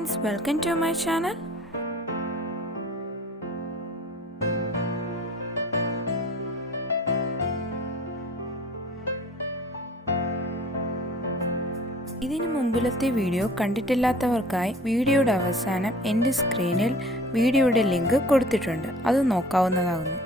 friends, welcome to my channel. ഇതിനു മുമ്പിലത്തെ video കണ്ടിട്ടില്ലാത്തവർക്കായി വീഡിയോയുടെ അവസാനം എൻ്റെ സ്ക്രീനിൽ വീഡിയോയുടെ ലിങ്ക് കൊടുത്തിട്ടുണ്ട്. അത് നോക്കാവുന്നതാകുന്നു.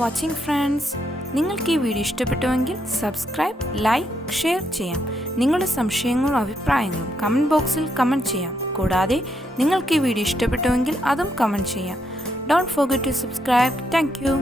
വാച്ചിങ് ഫ്രണ്ട്സ്, നിങ്ങൾക്ക് ഈ വീഡിയോ ഇഷ്ടപ്പെട്ടുവെങ്കിൽ സബ്സ്ക്രൈബ്, ലൈക്ക്, ഷെയർ ചെയ്യാം. നിങ്ങളുടെ സംശയങ്ങളും അഭിപ്രായങ്ങളും കമൻറ്റ് ബോക്സിൽ കമൻറ്റ് ചെയ്യാം. കൂടാതെ നിങ്ങൾക്ക് ഈ വീഡിയോ ഇഷ്ടപ്പെട്ടുവെങ്കിൽ അതും കമൻറ്റ് ചെയ്യാം. Don't forget to subscribe. Thank U.